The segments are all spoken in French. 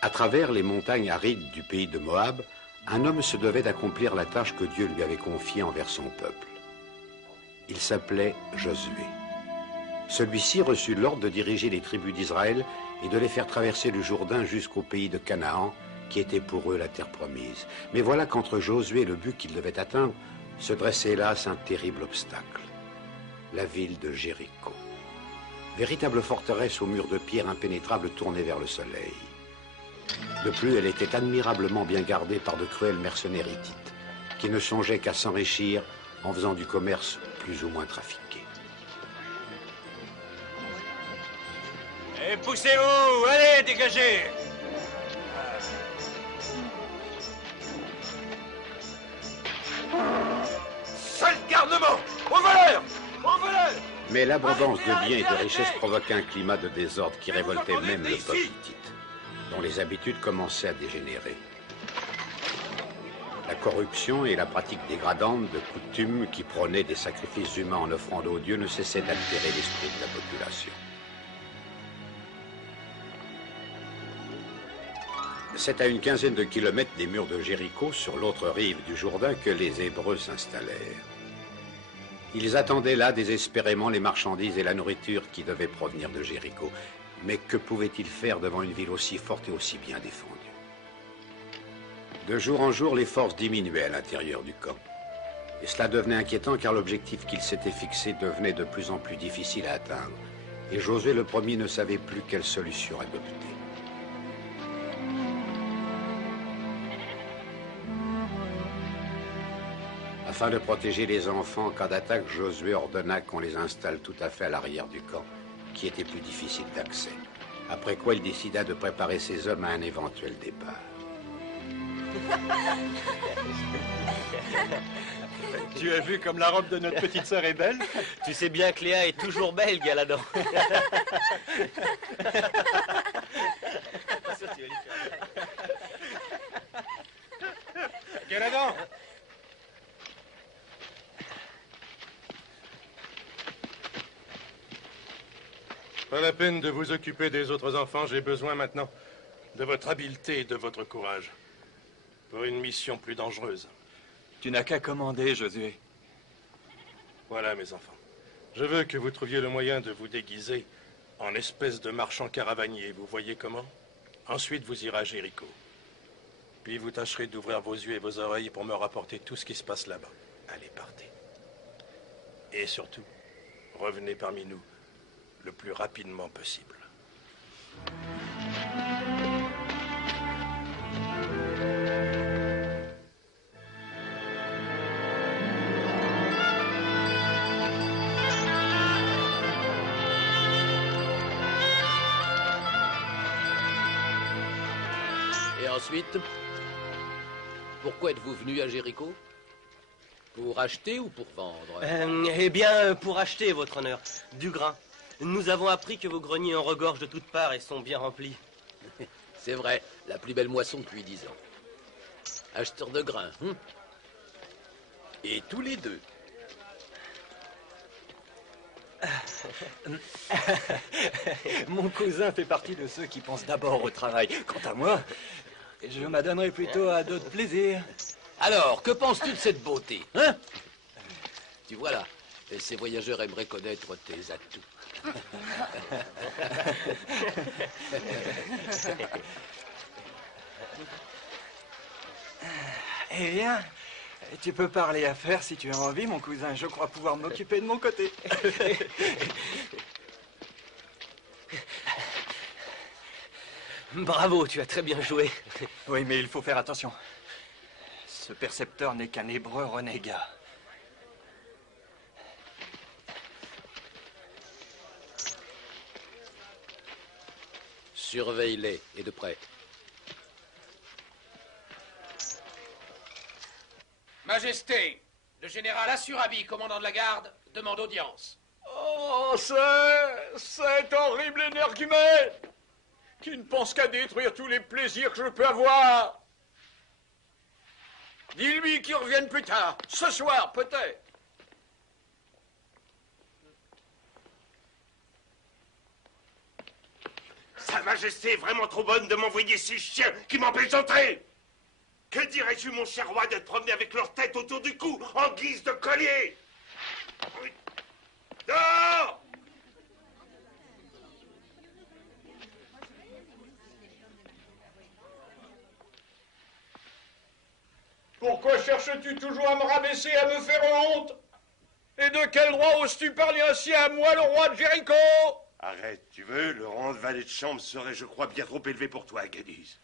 À travers les montagnes arides du pays de Moab, un homme se devait d'accomplir la tâche que Dieu lui avait confiée envers son peuple. Il s'appelait Josué. Celui-ci reçut l'ordre de diriger les tribus d'Israël et de les faire traverser le Jourdain jusqu'au pays de Canaan, qui était pour eux la terre promise. Mais voilà qu'entre Josué et le but qu'il devait atteindre, se dressait hélas un terrible obstacle. La ville de Jéricho. Véritable forteresse aux murs de pierre impénétrables tournée vers le soleil. De plus, elle était admirablement bien gardée par de cruels mercenaires hittites, qui ne songeaient qu'à s'enrichir en faisant du commerce plus ou moins trafiqué. Et poussez-vous! Allez, dégagez! Sale garnement! Au voleur! Au voleur! Mais l'abondance de biens et de richesses provoquait un climat de désordre qui révoltait même le peuple hittite, dont les habitudes commençaient à dégénérer. La corruption et la pratique dégradante de coutumes qui prônaient des sacrifices humains en offrande aux dieux ne cessaient d'altérer l'esprit de la population. C'est à une quinzaine de kilomètres des murs de Jéricho, sur l'autre rive du Jourdain, que les Hébreux s'installèrent. Ils attendaient là désespérément les marchandises et la nourriture qui devaient provenir de Jéricho. Mais que pouvaient-ils faire devant une ville aussi forte et aussi bien défendue? De jour en jour, les forces diminuaient à l'intérieur du camp. Et cela devenait inquiétant car l'objectif qu'ils s'étaient fixé devenait de plus en plus difficile à atteindre. Et Josué le premier ne savait plus quelle solution adopter. Afin de protéger les enfants en cas d'attaque, Josué ordonna qu'on les installe tout à fait à l'arrière du camp, qui était plus difficile d'accès. Après quoi, il décida de préparer ses hommes à un éventuel départ. Tu as vu comme la robe de notre petite sœur est belle? Tu sais bien que Léa est toujours belle, Galadon. Galadon! Pas la peine de vous occuper des autres enfants, j'ai besoin maintenant de votre habileté et de votre courage. Pour une mission plus dangereuse. Tu n'as qu'à commander, Josué. Voilà, mes enfants. Je veux que vous trouviez le moyen de vous déguiser en espèce de marchand caravanier. Vous voyez comment? Ensuite, vous irez à Jéricho. Puis vous tâcherez d'ouvrir vos yeux et vos oreilles pour me rapporter tout ce qui se passe là-bas. Allez, partez. Et surtout, revenez parmi nous le plus rapidement possible. Et ensuite, pourquoi êtes-vous venu à Jéricho? Pour acheter ou pour vendre? Eh bien, pour acheter, votre honneur, du grain. Nous avons appris que vos greniers en regorgent de toutes parts et sont bien remplis. C'est vrai, la plus belle moisson depuis 10 ans. Acheteur de grains, Et tous les deux. Mon cousin fait partie de ceux qui pensent d'abord au travail. Quant à moi, je m'adonnerai plutôt à d'autres plaisirs. Alors, que penses-tu de cette beauté, hein? Tu vois là, ces voyageurs aimeraient connaître tes atouts. Eh bien, tu peux parler affaires si tu as envie, mon cousin. Je crois pouvoir m'occuper de mon côté. Bravo, tu as très bien joué. Oui, mais il faut faire attention. Ce percepteur n'est qu'un hébreu renégat. Surveille-les, et de près. Majesté, le général Assurabi, commandant de la garde, demande audience. Oh, cet horrible énergumène qui ne pense qu'à détruire tous les plaisirs que je peux avoir. Dis-lui qu'il revienne plus tard, ce soir peut-être. Sa Majesté est vraiment trop bonne de m'envoyer ces chiens qui m'empêchent d'entrer. Que dirais-tu, mon cher roi, de te promener avec leur tête autour du cou, en guise de collier? Oui. Dehors! Pourquoi cherches-tu toujours à me rabaisser, à me faire honte? Et de quel droit oses-tu parler ainsi à moi, le roi de Jéricho? Arrête, tu veux? Le rang de valet de chambre serait, je crois, bien trop élevé pour toi, Agadis.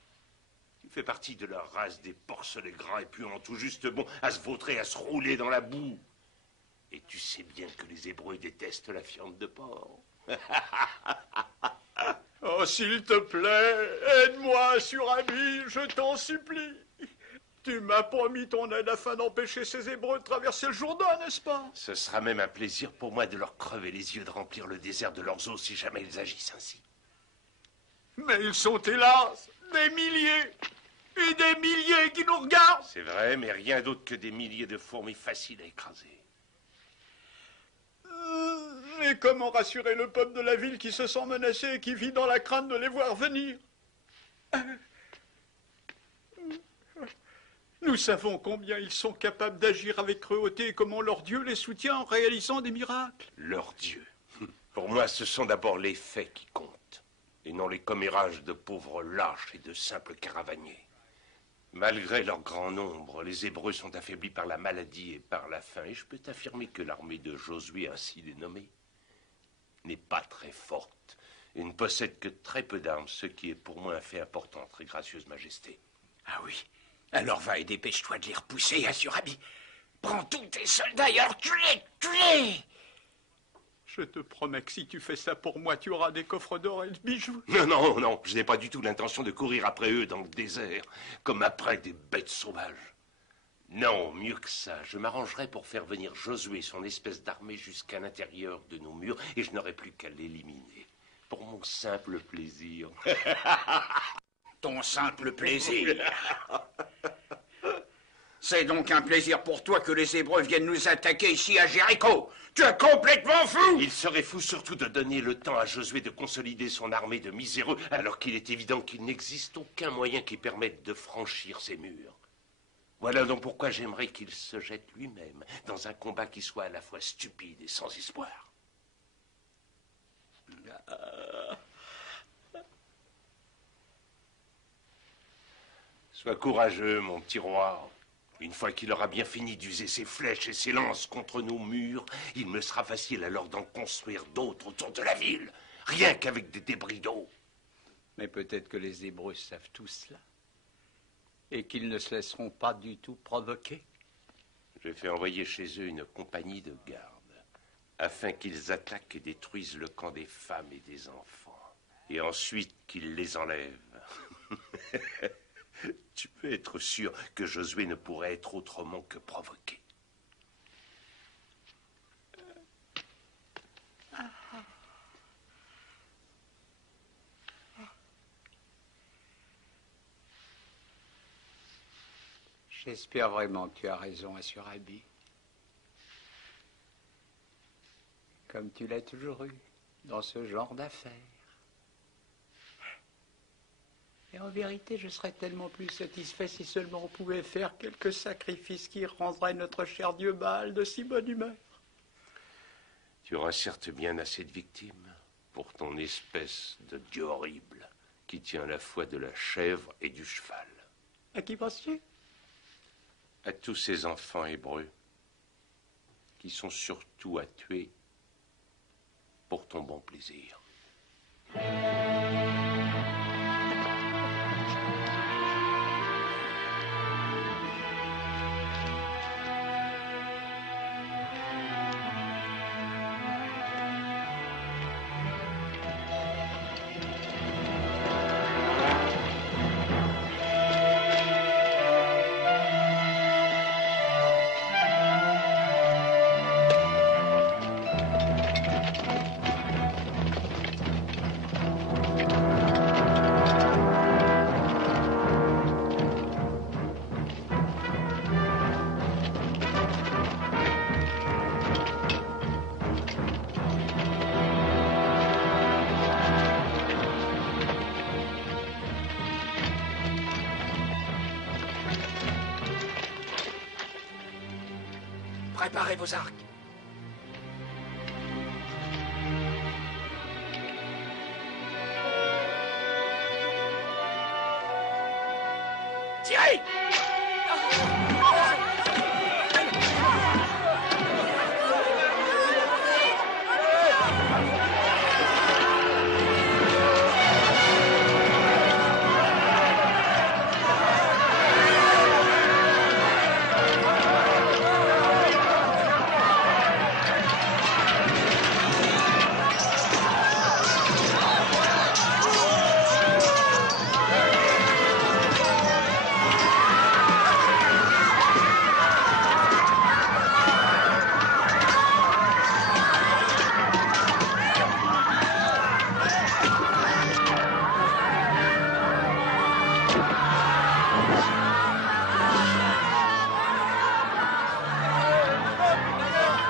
Tu fais partie de leur race des porcelets gras et puants, tout juste bon à se vautrer, à se rouler dans la boue. Et tu sais bien que les Hébreux détestent la viande de porc. Oh, s'il te plaît, aide-moi, Surami, je t'en supplie. Tu m'as promis ton aide afin d'empêcher ces Hébreux de traverser le Jourdain, n'est-ce pas? Ce sera même un plaisir pour moi de leur crever les yeux, de remplir le désert de leurs os si jamais ils agissent ainsi. Mais ils sont, hélas, des milliers et des milliers qui nous regardent. C'est vrai, mais rien d'autre que des milliers de fourmis faciles à écraser. Et comment rassurer le peuple de la ville qui se sent menacé et qui vit dans la crainte de les voir venir? Nous savons combien ils sont capables d'agir avec cruauté et comment leur Dieu les soutient en réalisant des miracles. Leur Dieu. Pour moi, ce sont d'abord les faits qui comptent, et non les commérages de pauvres lâches et de simples caravaniers. Malgré leur grand nombre, les Hébreux sont affaiblis par la maladie et par la faim, et je peux t'affirmer que l'armée de Josué, ainsi dénommée, n'est pas très forte, et ne possède que très peu d'armes, ce qui est pour moi un fait important, très gracieuse Majesté. Ah oui. Alors va et dépêche-toi de les repousser, Assurabi. Prends tous tes soldats et alors tue-les. Je te promets que si tu fais ça pour moi, tu auras des coffres d'or et de bijoux. Non, je n'ai pas du tout l'intention de courir après eux dans le désert, comme après des bêtes sauvages. Non, mieux que ça, je m'arrangerai pour faire venir Josué, son espèce d'armée, jusqu'à l'intérieur de nos murs, et je n'aurai plus qu'à l'éliminer, pour mon simple plaisir. Ton simple plaisir. C'est donc un plaisir pour toi que les Hébreux viennent nous attaquer ici à Jéricho. Tu es complètement fou! Il serait fou surtout de donner le temps à Josué de consolider son armée de miséreux, alors qu'il est évident qu'il n'existe aucun moyen qui permette de franchir ces murs. Voilà donc pourquoi j'aimerais qu'il se jette lui-même dans un combat qui soit à la fois stupide et sans espoir. Sois courageux, mon petit roi. Une fois qu'il aura bien fini d'user ses flèches et ses lances contre nos murs, il me sera facile alors d'en construire d'autres autour de la ville, rien qu'avec des débris d'eau. Mais peut-être que les Hébreux savent tout cela, et qu'ils ne se laisseront pas du tout provoquer. Je fais envoyer chez eux une compagnie de garde, afin qu'ils attaquent et détruisent le camp des femmes et des enfants, et ensuite qu'ils les enlèvent. Tu peux être sûr que Josué ne pourrait être autrement que provoqué. J'espère vraiment que tu as raison, Assurabi. Comme tu l'as toujours eu dans ce genre d'affaires. Et en vérité, je serais tellement plus satisfait si seulement on pouvait faire quelques sacrifices qui rendraient notre cher Dieu Baal de si bonne humeur. Tu auras certes bien assez de victimes pour ton espèce de Dieu horrible qui tient à la fois de la chèvre et du cheval. À qui penses-tu? À tous ces enfants hébreux qui sont surtout à tuer pour ton bon plaisir. Préparez vos arcs. Tirez!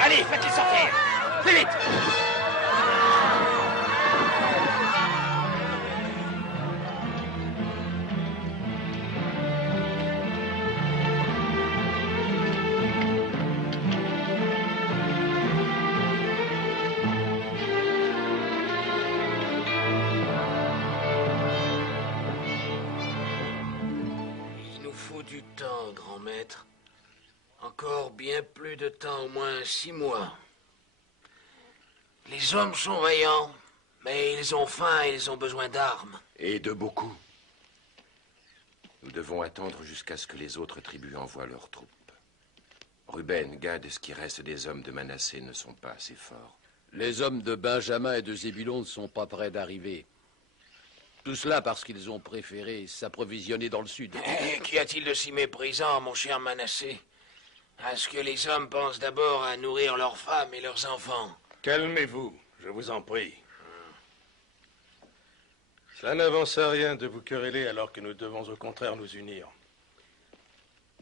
Allez, faites-les sortir! Plus vite! Il nous faut du temps, grand maître. Encore bien plus de temps, au moins 6 mois. Les hommes sont vaillants, mais ils ont faim et ils ont besoin d'armes. Et de beaucoup. Nous devons attendre jusqu'à ce que les autres tribus envoient leurs troupes. Ruben, Gad et ce qui reste des hommes de Manassé ne sont pas assez forts. Les hommes de Benjamin et de Zébulon ne sont pas près d'arriver. Tout cela parce qu'ils ont préféré s'approvisionner dans le sud. Qu'y a-t-il de si méprisant, mon cher Manassé? À ce que les hommes pensent d'abord à nourrir leurs femmes et leurs enfants. Calmez-vous, je vous en prie. Cela n'avance à rien de vous quereller alors que nous devons au contraire nous unir.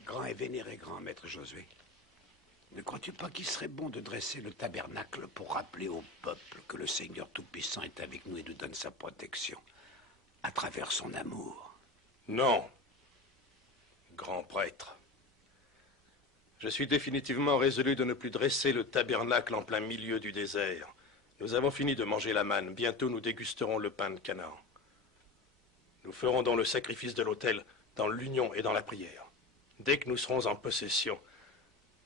Grand et vénéré grand maître Josué, ne crois-tu pas qu'il serait bon de dresser le tabernacle pour rappeler au peuple que le Seigneur Tout-Puissant est avec nous et nous donne sa protection à travers son amour? Non, grand prêtre. Je suis définitivement résolu de ne plus dresser le tabernacle en plein milieu du désert. Nous avons fini de manger la manne. Bientôt, nous dégusterons le pain de Canaan. Nous ferons donc le sacrifice de l'autel dans l'union et dans la prière, dès que nous serons en possession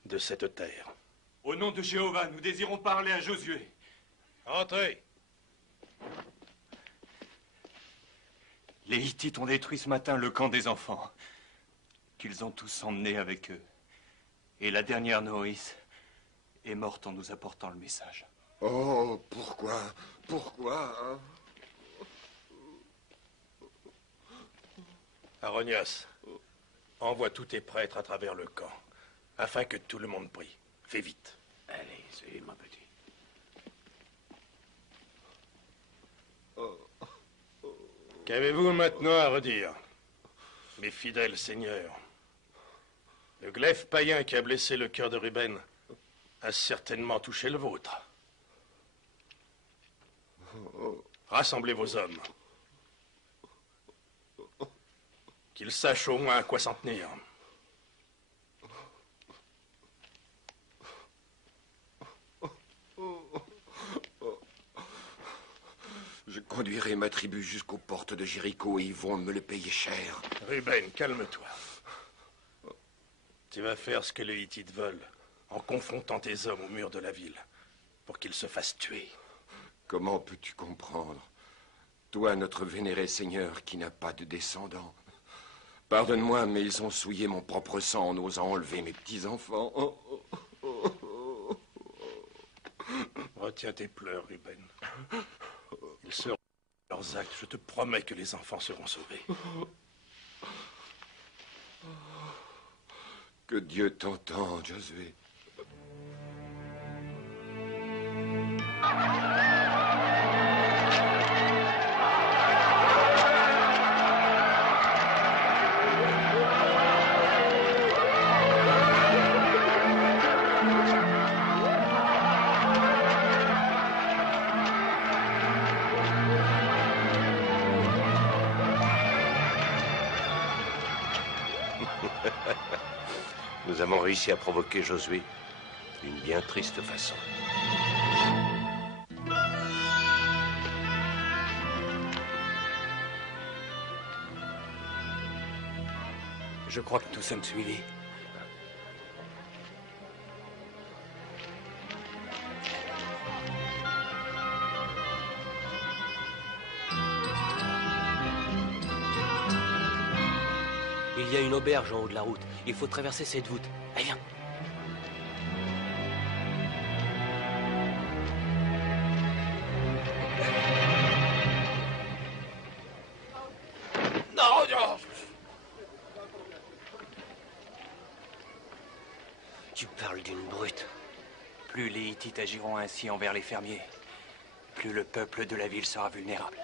de cette terre. Au nom de Jéhovah, nous désirons parler à Josué. Entrez. Les Hittites ont détruit ce matin le camp des enfants, qu'ils ont tous emmenés avec eux. Et la dernière nourrice est morte en nous apportant le message. Oh, pourquoi? Pourquoi? Aronias, envoie tous tes prêtres à travers le camp, afin que tout le monde prie. Fais vite. Allez, suis-moi, petit. Qu'avez-vous maintenant à redire, mes fidèles seigneurs? Le glaive païen qui a blessé le cœur de Ruben a certainement touché le vôtre. Rassemblez vos hommes. Qu'ils sachent au moins à quoi s'en tenir. Je conduirai ma tribu jusqu'aux portes de Jéricho et ils vont me le payer cher. Ruben, calme-toi. Tu vas faire ce que les Hittites veulent, en confrontant tes hommes au mur de la ville, pour qu'ils se fassent tuer. Comment peux-tu comprendre? Toi, notre vénéré Seigneur, qui n'a pas de descendants. Pardonne-moi, mais ils ont souillé mon propre sang en osant enlever mes petits-enfants. Retiens tes pleurs, Ruben. Ils seront leurs actes. Je te promets que les enfants seront sauvés. Que Dieu t'entende, Josué. Nous avons réussi à provoquer Josué. D'une bien triste façon. Je crois que nous sommes suivis. Il y a une auberge en haut de la route. Il faut traverser cette voûte. Allez, viens. Non, non. Tu parles d'une brute. Plus les Hittites agiront ainsi envers les fermiers, plus le peuple de la ville sera vulnérable.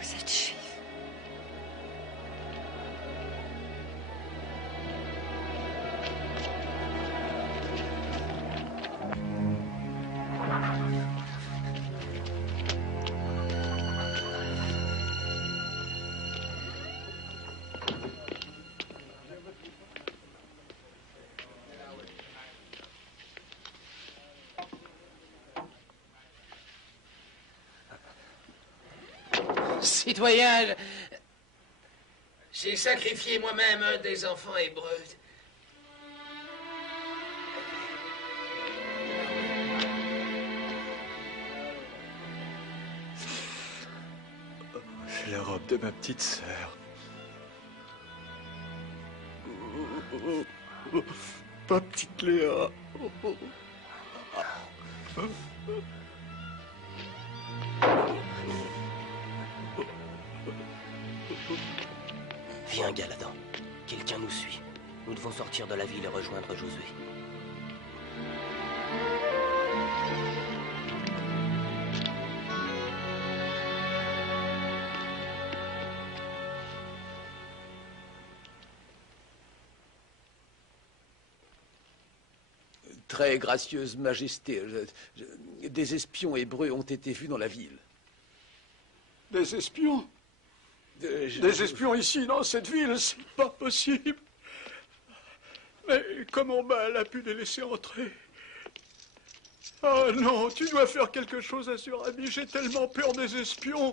Vous êtes juif. Citoyen, j'ai sacrifié moi-même un des enfants hébreux. C'est la robe de ma petite sœur. Ma petite Léa. Viens, Galadan. Quelqu'un nous suit. Nous devons sortir de la ville et rejoindre Josué. Très gracieuse majesté, des espions hébreux ont été vus dans la ville. Des espions? Des espions ici, dans cette ville, c'est pas possible. Mais comment Baal a pu les laisser entrer? Oh non, tu dois faire quelque chose, Assurabi, j'ai tellement peur des espions.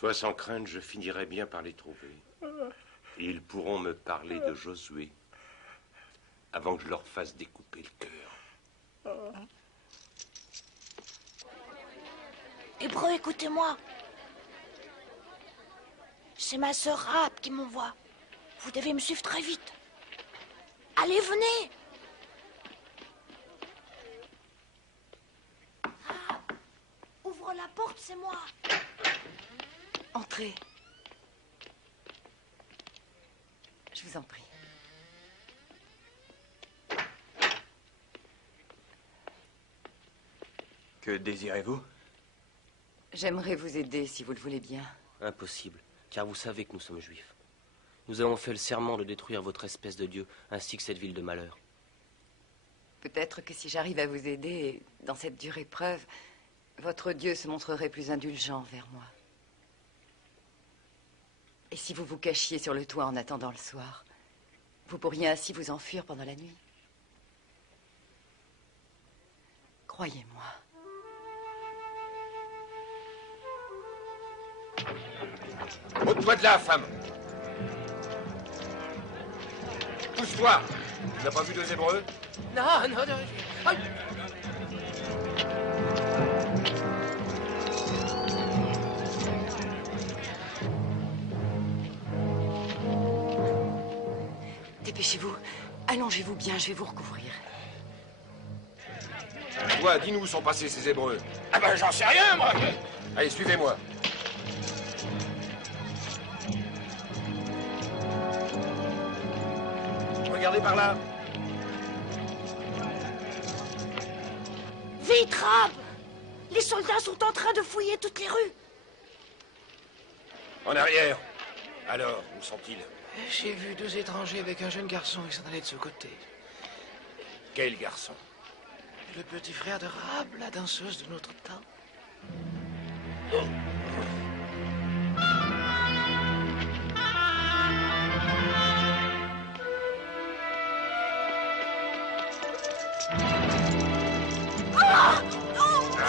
Sois sans crainte, je finirai bien par les trouver. Et ils pourront me parler de Josué avant que je leur fasse découper le cœur. Hébreu, écoutez-moi. C'est ma sœur Rahab qui m'envoie. Vous devez me suivre très vite. Allez, venez. Rahab, ouvre la porte, c'est moi. Entrez. Je vous en prie. Que désirez-vous? J'aimerais vous aider si vous le voulez bien. Impossible, car vous savez que nous sommes juifs. Nous avons fait le serment de détruire votre espèce de Dieu, ainsi que cette ville de malheur. Peut-être que si j'arrive à vous aider dans cette dure épreuve, votre Dieu se montrerait plus indulgent envers moi. Et si vous vous cachiez sur le toit en attendant le soir, vous pourriez ainsi vous enfuir pendant la nuit. Croyez-moi. Ôte-toi de là, femme. Pousse-toi. Tu n'as pas vu deux Hébreux? Non, non, non. Aïe. Dépêchez-vous. Allongez-vous bien, je vais vous recouvrir. Toi, dis-nous où sont passés ces Hébreux. Ah ben, j'en sais rien, moi. Allez, suivez-moi. Regardez par là. Vite, Rahab. Les soldats sont en train de fouiller toutes les rues. En arrière. Alors, où sont-ils? J'ai vu deux étrangers avec un jeune garçon qui s'en allait de ce côté. Quel garçon? Le petit frère de Rahab, la danseuse de notre temps.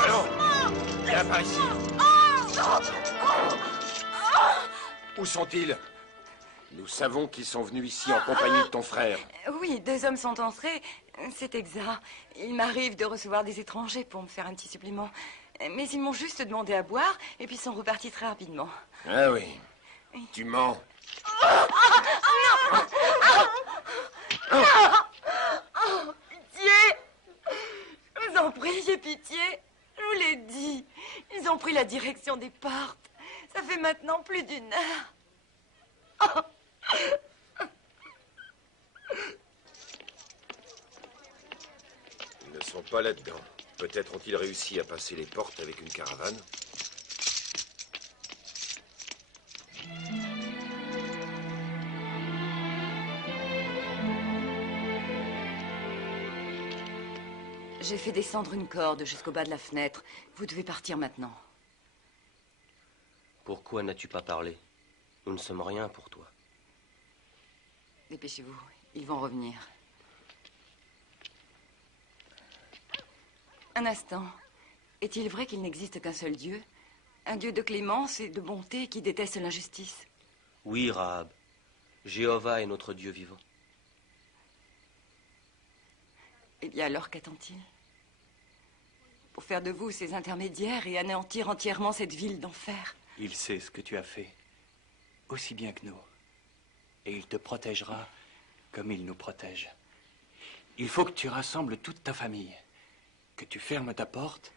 Allons, viens par ici. Où sont-ils? Nous savons qu'ils sont venus ici en compagnie de ton frère. Oui, deux hommes sont entrés. C'est exact. Il m'arrive de recevoir des étrangers pour me faire un petit supplément. Mais ils m'ont juste demandé à boire et puis sont repartis très rapidement. Ah oui. Tu mens. Pitié! Je vous en prie, j'ai pitié. Je vous l'ai dit. Ils ont pris la direction des portes. Ça fait maintenant plus d'une heure. Ils ne sont pas là-dedans. Peut-être ont-ils réussi à passer les portes avec une caravane. J'ai fait descendre une corde jusqu'au bas de la fenêtre. Vous devez partir maintenant. Pourquoi n'as-tu pas parlé? Nous ne sommes rien pour toi. Dépêchez-vous, ils vont revenir. Un instant. Est-il vrai qu'il n'existe qu'un seul Dieu? Un Dieu de clémence et de bonté qui déteste l'injustice? Oui, Rahab. Jéhovah est notre Dieu vivant. Eh bien alors, qu'attend-il? Pour faire de vous ses intermédiaires et anéantir entièrement cette ville d'enfer. Il sait ce que tu as fait, aussi bien que nous. Et il te protégera comme il nous protège. Il faut que tu rassembles toute ta famille, que tu fermes ta porte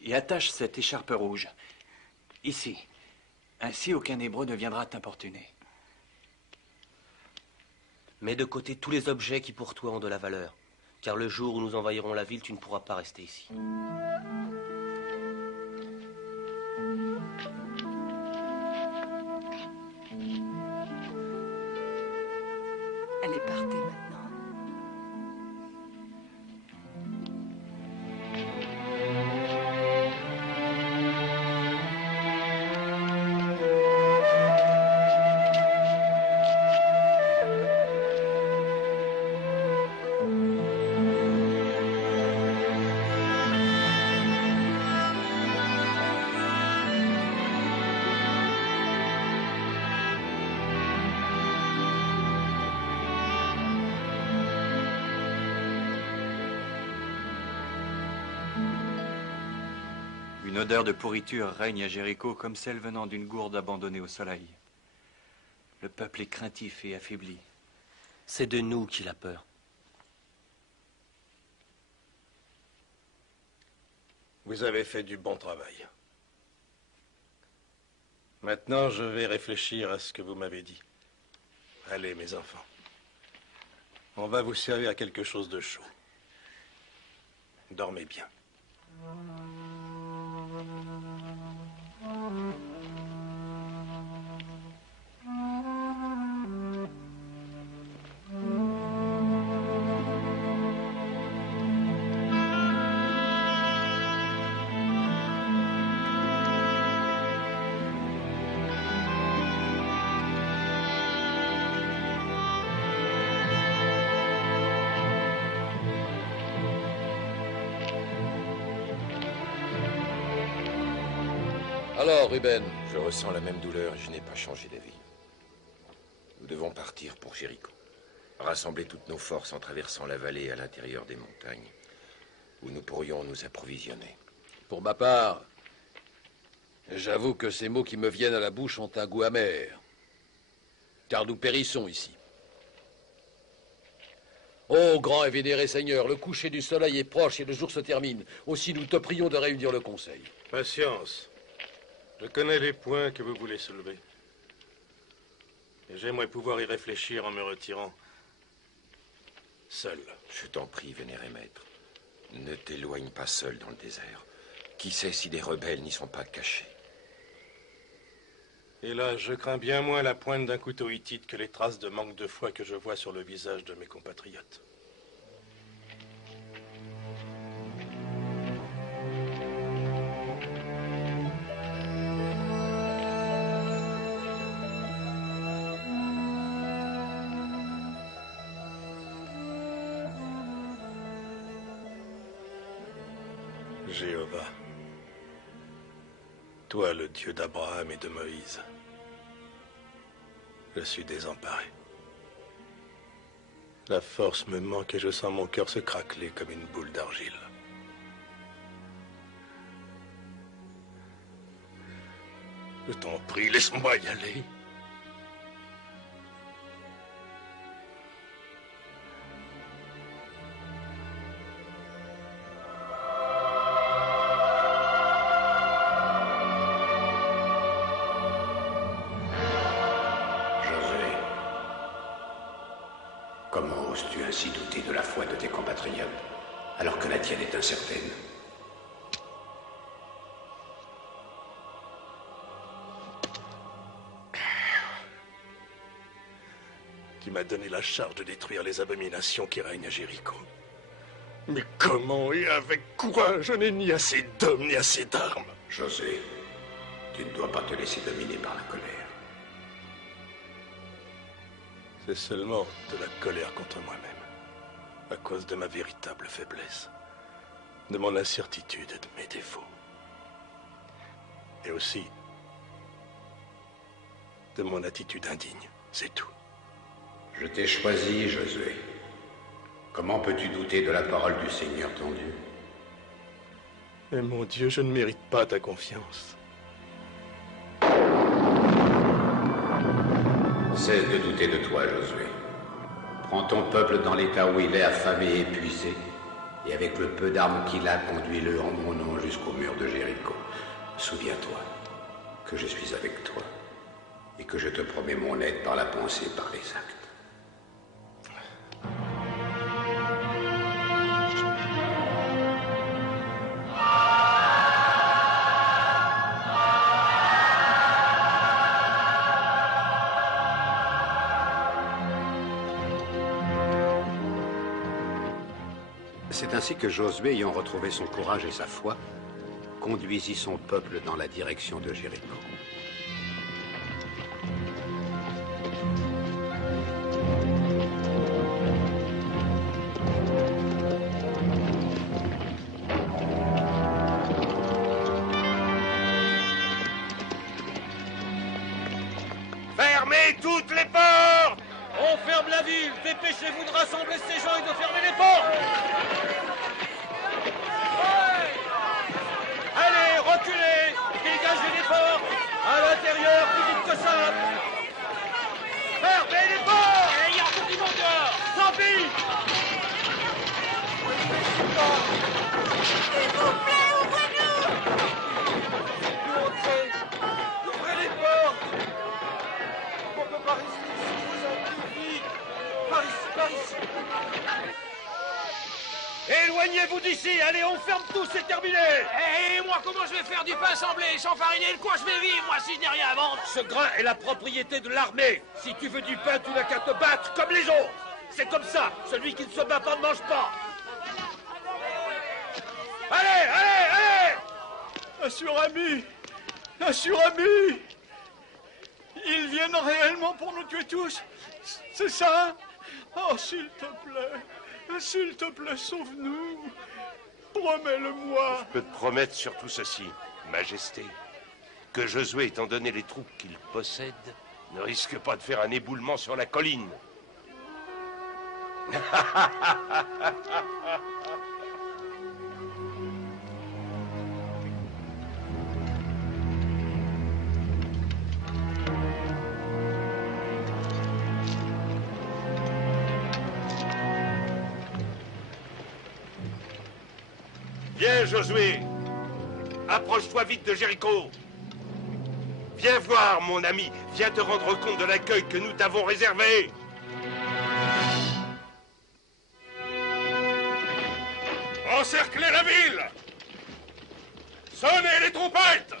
et attaches cette écharpe rouge, ici. Ainsi, aucun Hébreu ne viendra t'importuner. Mets de côté tous les objets qui pour toi ont de la valeur, car le jour où nous envahirons la ville, tu ne pourras pas rester ici. Allez, partez maintenant. Une odeur de pourriture règne à Jéricho comme celle venant d'une gourde abandonnée au soleil. Le peuple est craintif et affaibli. C'est de nous qu'il a peur. Vous avez fait du bon travail. Maintenant, je vais réfléchir à ce que vous m'avez dit. Allez, mes enfants. On va vous servir quelque chose de chaud. Dormez bien. Alors, Ruben? Je ressens la même douleur et je n'ai pas changé d'avis. Nous devons partir pour Jéricho. Rassembler toutes nos forces en traversant la vallée à l'intérieur des montagnes, où nous pourrions nous approvisionner. Pour ma part, j'avoue que ces mots qui me viennent à la bouche ont un goût amer. Car nous périssons ici. Ô grand et vénéré Seigneur, le coucher du soleil est proche et le jour se termine. Aussi nous te prions de réunir le conseil. Patience. Je connais les points que vous voulez soulever. Et j'aimerais pouvoir y réfléchir en me retirant seul. Je t'en prie, vénéré maître. Ne t'éloigne pas seul dans le désert. Qui sait si des rebelles n'y sont pas cachés? Et là, je crains bien moins la pointe d'un couteau hittite que les traces de manque de foi que je vois sur le visage de mes compatriotes. Jéhovah, toi le Dieu d'Abraham et de Moïse, je suis désemparé. La force me manque et je sens mon cœur se craqueler comme une boule d'argile. Je t'en prie, laisse-moi y aller. Comment oses-tu ainsi douter de la foi de tes compatriotes, alors que la tienne est incertaine? Tu m'as donné la charge de détruire les abominations qui règnent à Jéricho. Mais comment et avec quoi? Je n'ai ni assez d'hommes ni assez d'armes. Josué, tu ne dois pas te laisser dominer par la colère. C'est seulement de la colère contre moi-même, à cause de ma véritable faiblesse, de mon incertitude et de mes défauts. Et aussi de mon attitude indigne, c'est tout. Je t'ai choisi, Josué. Comment peux-tu douter de la parole du Seigneur ton Dieu? Mais mon Dieu, je ne mérite pas ta confiance. Cesse de douter de toi, Josué. Prends ton peuple dans l'état où il est, affamé et épuisé, et avec le peu d'armes qu'il a, conduis-le en mon nom jusqu'au mur de Jéricho. Souviens-toi que je suis avec toi, et que je te promets mon aide par la pensée et par les actes. C'est ainsi que Josué, ayant retrouvé son courage et sa foi, conduisit son peuple dans la direction de Jéricho. Fermez toutes les portes! On ferme la ville! Dépêchez-vous de rassembler ces gens et de fermer les portes! Allez, reculez! Éloignez-vous d'ici, allez, on ferme tout, c'est terminé. Et moi, comment je vais faire du pain semblé sans fariner? De quoi je vais vivre, moi, si je n'ai rien à vendre? Ce grain est la propriété de l'armée. Si tu veux du pain, tu n'as qu'à te battre comme les autres. C'est comme ça, celui qui ne se bat pas ne mange pas. Allez, allez, allez! Un surami! Ils viennent réellement pour nous tuer tous? C'est ça? Oh, s'il te plaît, sauve-nous. Promets-le-moi. Je peux te promettre surtout ceci, Majesté, que Josué, étant donné les troupes qu'il possède, ne risque pas de faire un éboulement sur la colline. Viens, Josué. Approche-toi vite de Jéricho. Viens voir, mon ami. Viens te rendre compte de l'accueil que nous t'avons réservé. Encerclez la ville. Sonnez les trompettes.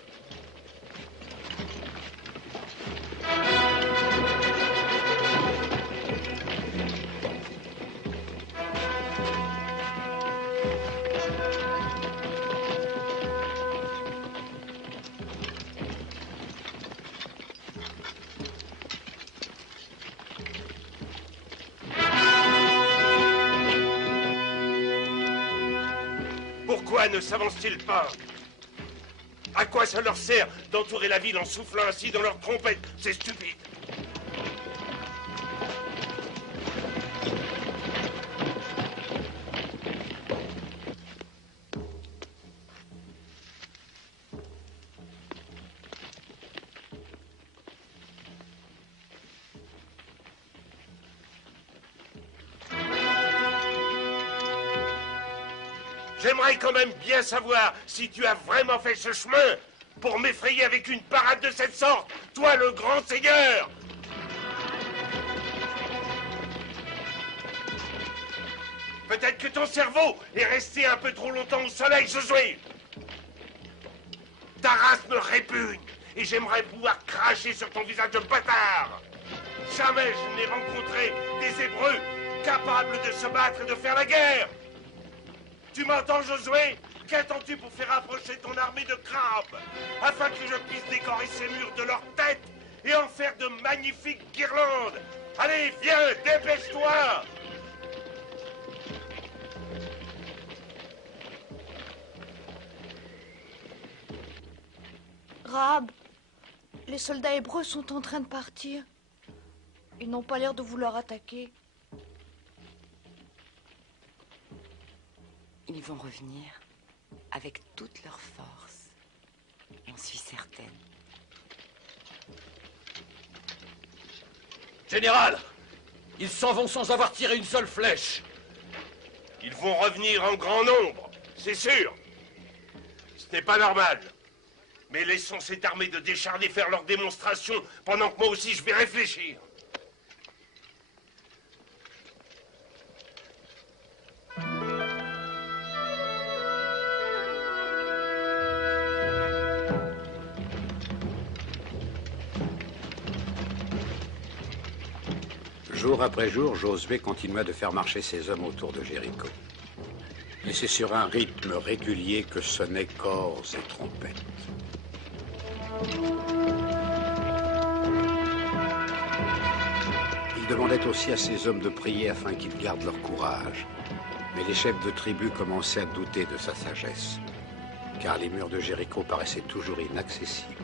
Pourquoi ne s'avancent-ils pas? À quoi ça leur sert d'entourer la ville en soufflant ainsi dans leurs trompettes? C'est stupide. J'aimerais quand même bien savoir si tu as vraiment fait ce chemin pour m'effrayer avec une parade de cette sorte, toi le grand seigneur. Peut-être que ton cerveau est resté un peu trop longtemps au soleil, Josué. Ta race me répugne et j'aimerais pouvoir cracher sur ton visage de bâtard. Jamais je n'ai rencontré des Hébreux capables de se battre et de faire la guerre. Tu m'entends, Josué? Qu'attends-tu pour faire approcher ton armée de crabes, afin que je puisse décorer ces murs de leurs têtes et en faire de magnifiques guirlandes? Allez, viens, dépêche-toi! Rahab, les soldats hébreux sont en train de partir. Ils n'ont pas l'air de vouloir attaquer. Ils vont revenir avec toute leur force. J'en suis certaine. Général, ils s'en vont sans avoir tiré une seule flèche. Ils vont revenir en grand nombre, c'est sûr. Ce n'est pas normal. Mais laissons cette armée de décharnés faire leur démonstration pendant que moi aussi je vais réfléchir. Jour après jour, Josué continua de faire marcher ses hommes autour de Jéricho. Et c'est sur un rythme régulier que sonnaient cors et trompettes. Il demandait aussi à ses hommes de prier afin qu'ils gardent leur courage. Mais les chefs de tribu commençaient à douter de sa sagesse, car les murs de Jéricho paraissaient toujours inaccessibles.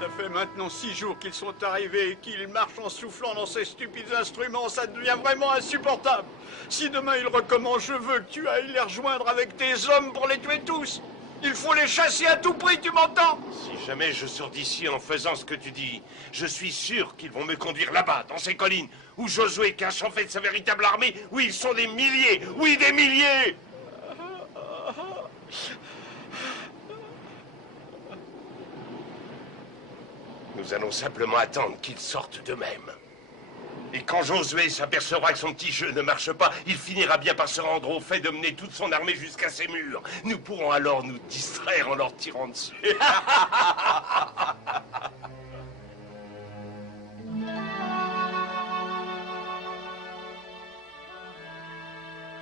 Ça fait maintenant 6 jours qu'ils sont arrivés et qu'ils marchent en soufflant dans ces stupides instruments. Ça devient vraiment insupportable. Si demain ils recommencent, je veux que tu ailles les rejoindre avec tes hommes pour les tuer tous. Il faut les chasser à tout prix, tu m'entends? Si jamais je sors d'ici en faisant ce que tu dis, je suis sûr qu'ils vont me conduire là-bas, dans ces collines, où Josué cache en fait sa véritable armée, où ils sont des milliers, oui, des milliers. Nous allons simplement attendre qu'ils sortent d'eux-mêmes. Et quand Josué s'apercevra que son petit jeu ne marche pas, il finira bien par se rendre au fait de mener toute son armée jusqu'à ces murs. Nous pourrons alors nous distraire en leur tirant dessus.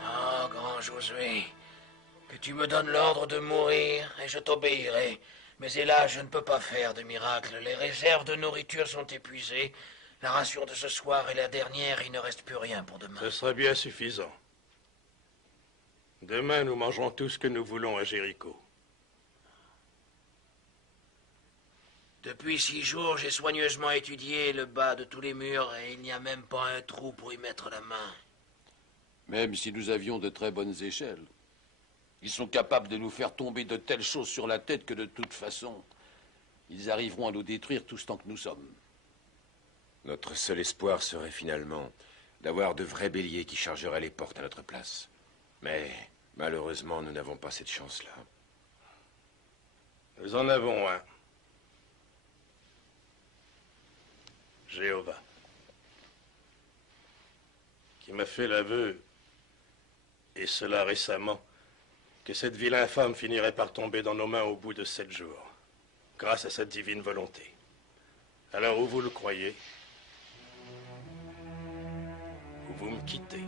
Ah, grand Josué, que tu me donnes l'ordre de mourir et je t'obéirai. Mais hélas, je ne peux pas faire de miracle. Les réserves de nourriture sont épuisées. La ration de ce soir est la dernière, il ne reste plus rien pour demain. Ce serait bien suffisant. Demain, nous mangerons tout ce que nous voulons à Jéricho. Depuis 6 jours, j'ai soigneusement étudié le bas de tous les murs et il n'y a même pas un trou pour y mettre la main. Même si nous avions de très bonnes échelles. Ils sont capables de nous faire tomber de telles choses sur la tête que de toute façon, ils arriveront à nous détruire tout ce temps que nous sommes. Notre seul espoir serait finalement d'avoir de vrais béliers qui chargeraient les portes à notre place. Mais malheureusement, nous n'avons pas cette chance-là. Nous en avons un. Jéhovah, qui m'a fait l'aveu, et cela récemment, que cette ville infâme finirait par tomber dans nos mains au bout de 7 jours, grâce à sa divine volonté. Alors, où vous le croyez? Ou vous me quittez?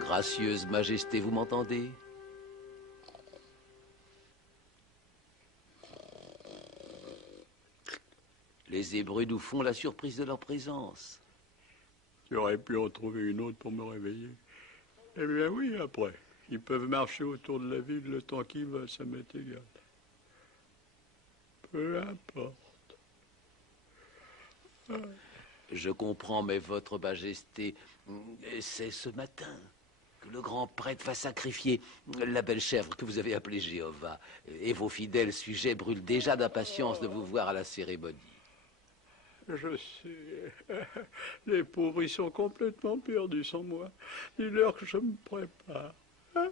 Gracieuse Majesté, vous m'entendez? Les Hébreux nous font la surprise de leur présence. Tu aurais pu en trouver une autre pour me réveiller. Eh bien oui, après. Ils peuvent marcher autour de la ville le temps qu'ils veulent, ça m'est égal. Peu importe. Je comprends, mais votre Majesté, c'est ce matin que le grand prêtre va sacrifier la belle chèvre que vous avez appelée Jéhovah. Et vos fidèles sujets brûlent déjà d'impatience de vous voir à la cérémonie. Je sais. Les pauvres, ils sont complètement perdus sans moi. Dis-leur que je me prépare. Hein?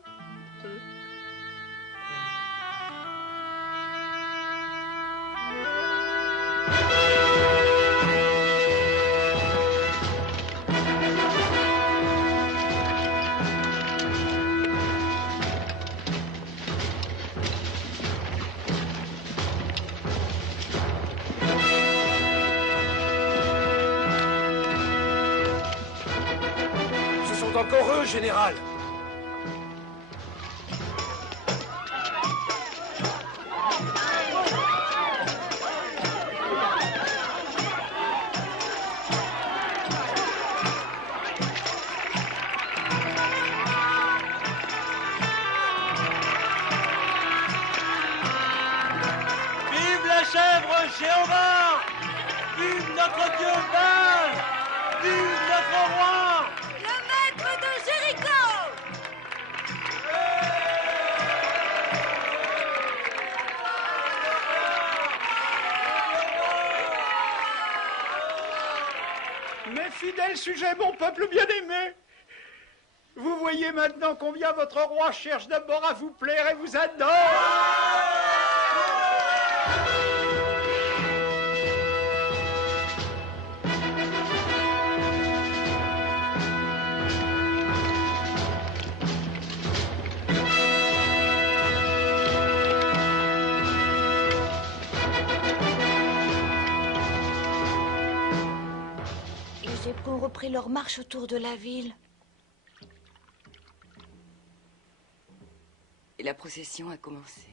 Encore eux, général. Vive la chèvre Jéhovah! Vive notre Dieu Baal! Vive notre roi! De Jéricho! Mes fidèles sujets, mon peuple bien-aimé, vous voyez maintenant combien votre roi cherche d'abord à vous plaire et vous adore. Les Hébreux ont repris leur marche autour de la ville. la procession a commencé.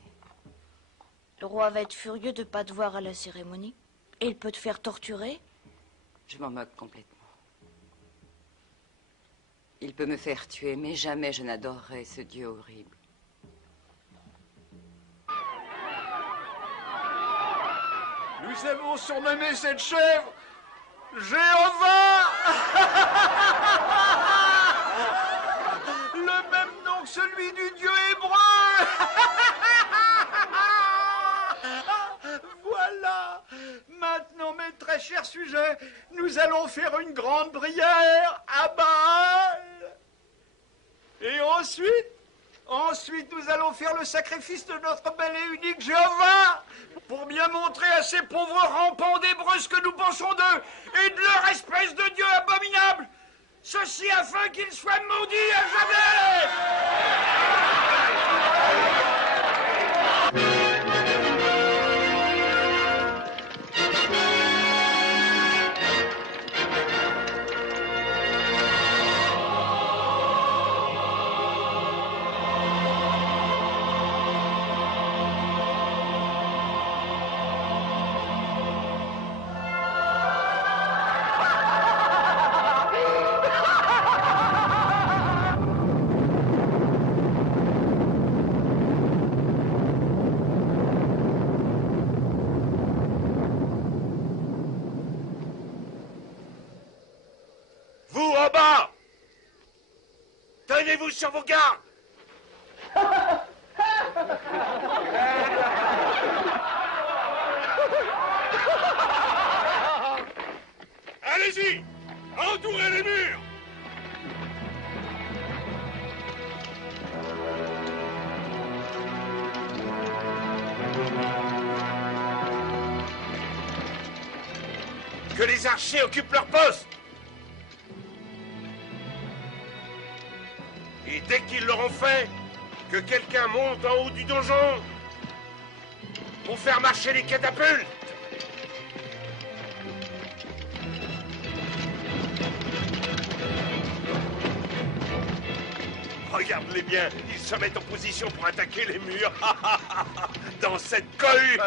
Le roi va être furieux de ne pas te voir à la cérémonie. Et il peut te faire torturer. Je m'en moque complètement. Il peut me faire tuer, mais jamais je n'adorerai ce Dieu horrible. Nous avons surnommé cette chèvre Jéhovah. Le même nom que celui du Dieu hébreu. Voilà. Maintenant, mes très chers sujets, nous allons faire une grande prière à Baal. Et ensuite, nous allons faire le sacrifice de notre bel et unique Jéhovah, pour bien montrer à ces pauvres rampants d'Hébreux ce que nous pensons d'eux et de leur espèce de Dieu abominable. Ceci afin qu'ils soient maudits à jamais. Vous, en bas! Tenez-vous sur vos gardes! Allez-y! Entourez les murs! Que les archers occupent leur poste! Et dès qu'ils l'auront fait, que quelqu'un monte en haut du donjon pour faire marcher les catapultes. Regarde-les bien, ils se mettent en position pour attaquer les murs dans cette cohue.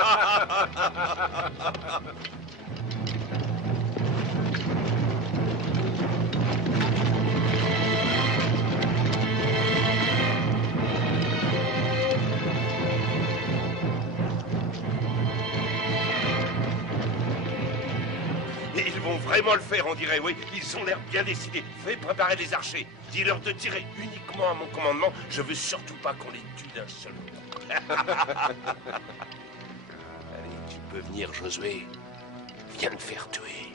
Ils vont vraiment le faire, on dirait, oui. Ils ont l'air bien décidés. Fais préparer les archers. Dis-leur de tirer uniquement à mon commandement. Je veux surtout pas qu'on les tue d'un seul coup. Allez, tu peux venir, Josué. Viens me faire tuer.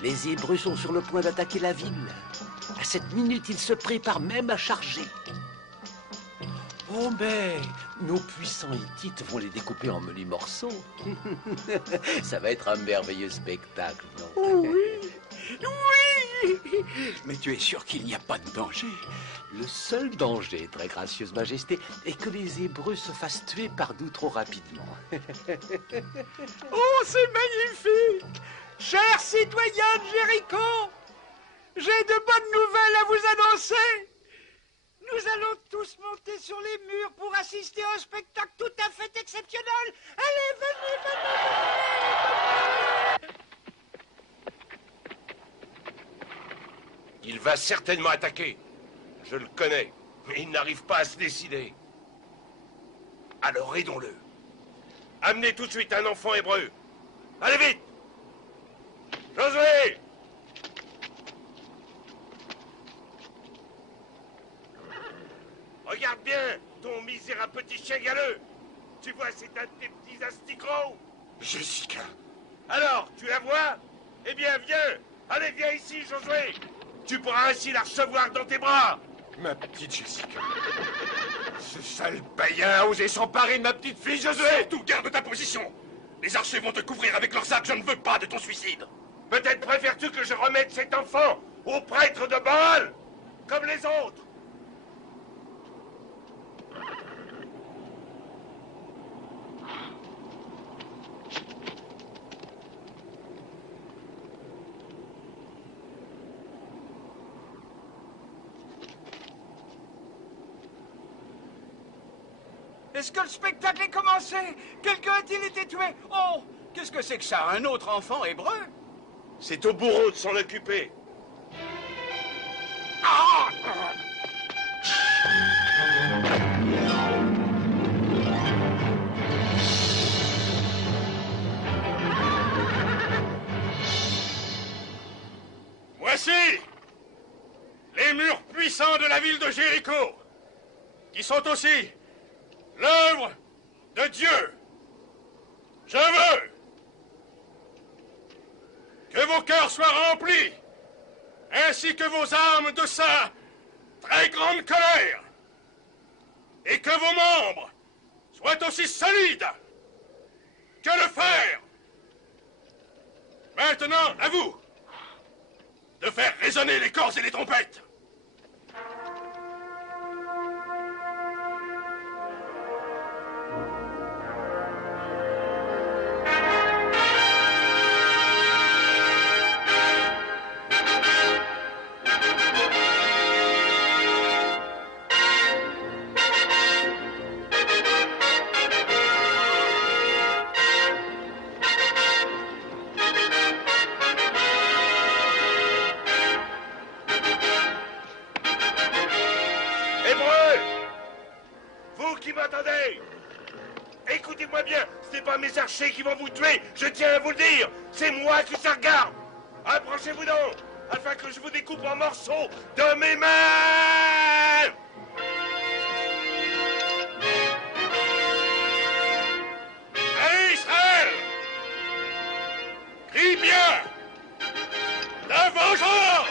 Les Hébreux sont sur le point d'attaquer la ville. À cette minute, ils se préparent même à charger. Oh, mais nos puissants Hittites vont les découper en menus morceaux. Ça va être un merveilleux spectacle, non? Oui, oui. Mais tu es sûr qu'il n'y a pas de danger? Le seul danger, très gracieuse majesté, est que les Hébreux se fassent tuer par nous trop rapidement. Oh, c'est magnifique! Chers citoyens de Jéricho, j'ai de bonnes nouvelles à vous annoncer. Nous allons tous monter sur les murs pour assister à un spectacle tout à fait exceptionnel. Allez, venez, venez, venez. Il va certainement attaquer. Je le connais, mais il n'arrive pas à se décider. Alors aidons-le. Amenez tout de suite un enfant hébreu. Allez vite! Josué! Regarde bien, ton misérable petit chien galeux. Tu vois, c'est un de tes petits asticots. Jessica. Alors, tu la vois? Eh bien, viens. Allez, viens ici, Josué. Tu pourras ainsi la recevoir dans tes bras. Ma petite Jessica. Ce sale païen a osé s'emparer de ma petite fille, Josué. Surtout, garde ta position. Les archers vont te couvrir avec leurs arcs. Je ne veux pas de ton suicide. Peut-être préfères-tu que je remette cet enfant au prêtre de Baal, comme les autres. Est-ce que le spectacle est commencé? Quelqu'un a-t-il été tué? Oh, qu'est-ce que c'est que ça? Un autre enfant hébreu? C'est au bourreau de s'en occuper. Voici les murs puissants de la ville de Jéricho, qui sont aussi l'œuvre de Dieu. Je veux que vos cœurs soient remplis, ainsi que vos âmes de sa très grande colère, et que vos membres soient aussi solides que le fer. Maintenant, à vous de faire résonner les corps et les trompettes. Écoutez-moi bien, ce n'est pas mes archers qui vont vous tuer, je tiens à vous le dire, c'est moi qui ça regarde. Approchez-vous donc, afin que je vous découpe en morceaux de mes mains. Allez, Israël! Crie bien! La vengeance!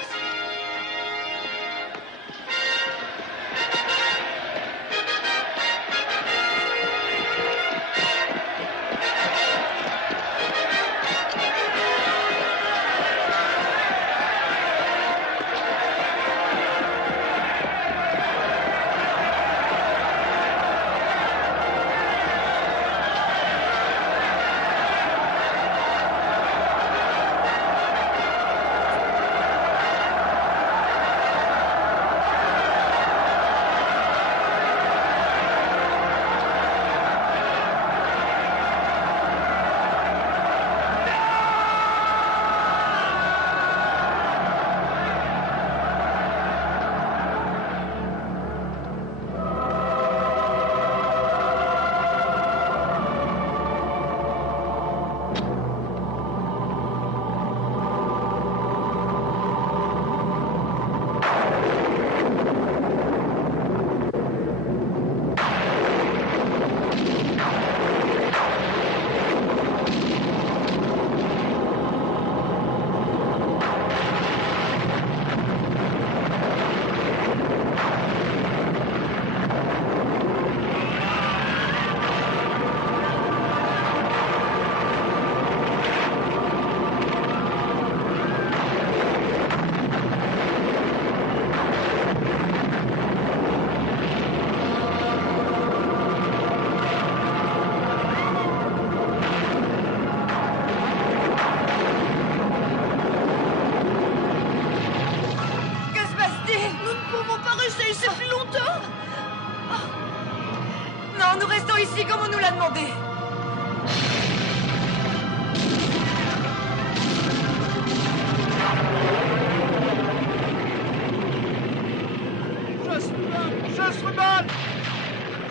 Non, nous restons ici comme on nous l'a demandé.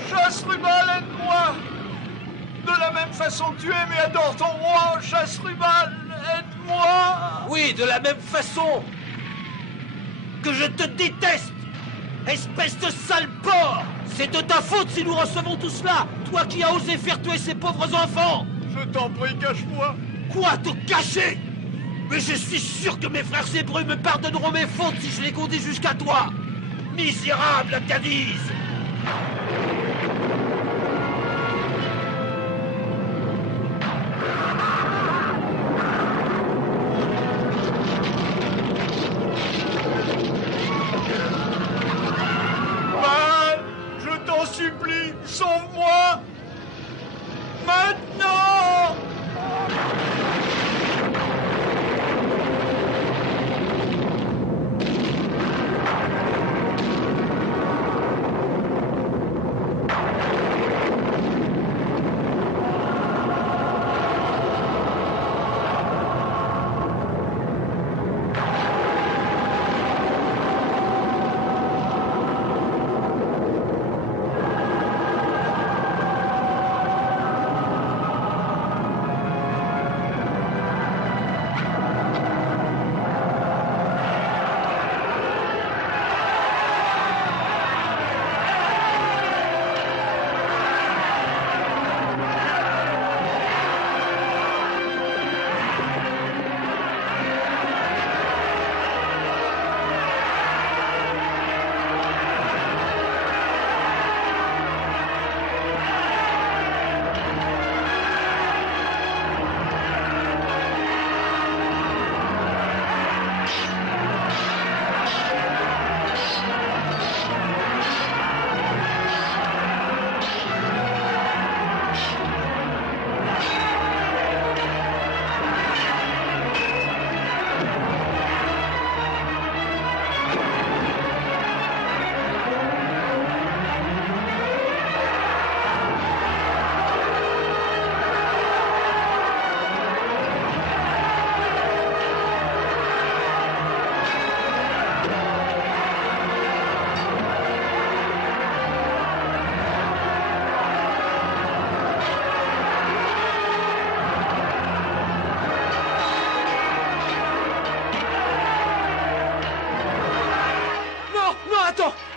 Josrubal, aide-moi! sont tués, mais adore ton roi, Chasse-Rubal. Aide-moi. Oui, de la même façon que je te déteste, espèce de sale porc. C'est de ta faute si nous recevons tout cela, toi qui as osé faire tuer ces pauvres enfants. Je t'en prie, cache-moi. Quoi, te cacher? Mais je suis sûr que mes frères hébreux me pardonneront mes fautes si je les conduis jusqu'à toi. Misérable Cadiz. Mal, je t'en supplie, sauve-moi. Maintenant.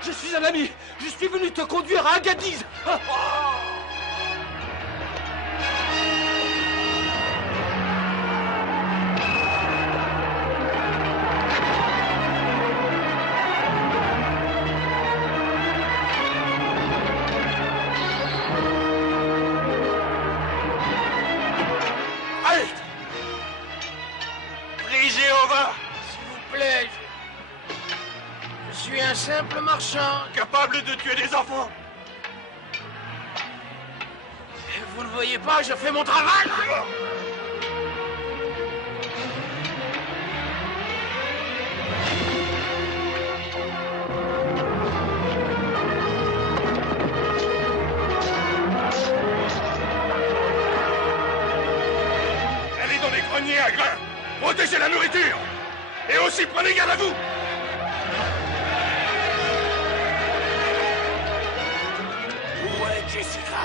Je suis un ami. Je suis venu te conduire à Agadez. Halte! Prie Jéhovah! S'il vous plaît, je suis un simple marchand. Capable de tuer des enfants! Vous ne voyez pas, je fais mon travail! Allez dans les greniers à grains! Protégez la nourriture! Et aussi prenez garde à vous! Où est Jessica?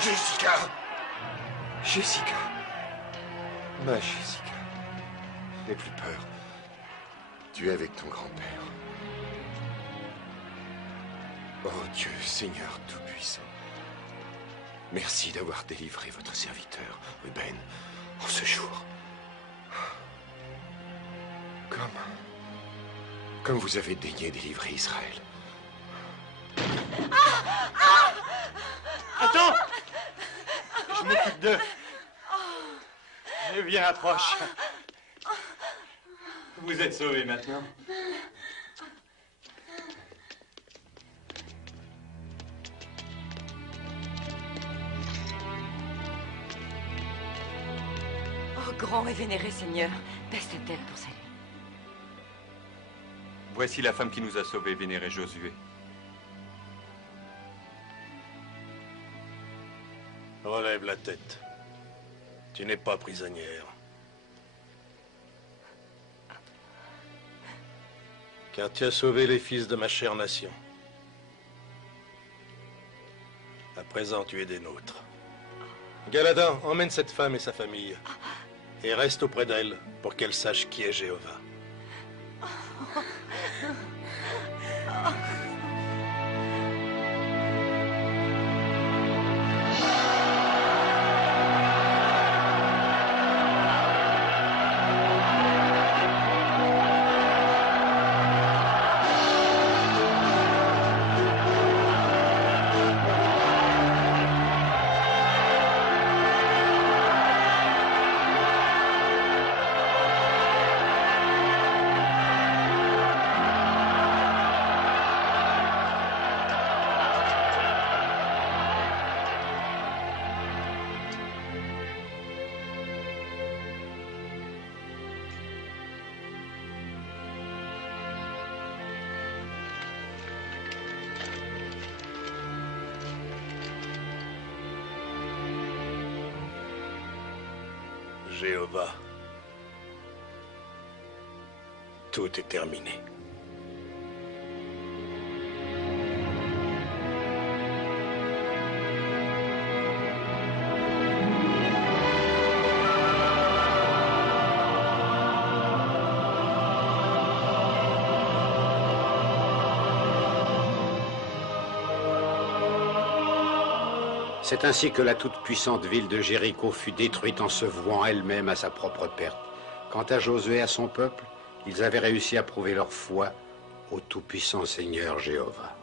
Jessica! Jessica! Ma Jessica. N'aie plus peur. Tu es avec ton grand-père. Oh Dieu, Seigneur Tout-Puissant. Merci d'avoir délivré votre serviteur, Ruben, en ce jour. Comme vous avez daigné délivrer Israël. Attends! Je m'occupe d'eux. Les viens, approche. Vous êtes sauvés maintenant. Oh, grand et vénéré Seigneur, baisse ta tête pour saluer. Voici la femme qui nous a sauvés, vénéré Josué. Relève la tête. Tu n'es pas prisonnière. Car tu as sauvé les fils de ma chère nation. À présent, tu es des nôtres. Galadan, emmène cette femme et sa famille. Et reste auprès d'elle pour qu'elle sache qui est Jéhovah. Jéhovah, tout est terminé. C'est ainsi que la toute-puissante ville de Jéricho fut détruite en se vouant elle-même à sa propre perte. Quant à Josué et à son peuple, ils avaient réussi à prouver leur foi au tout-puissant Seigneur Jéhovah.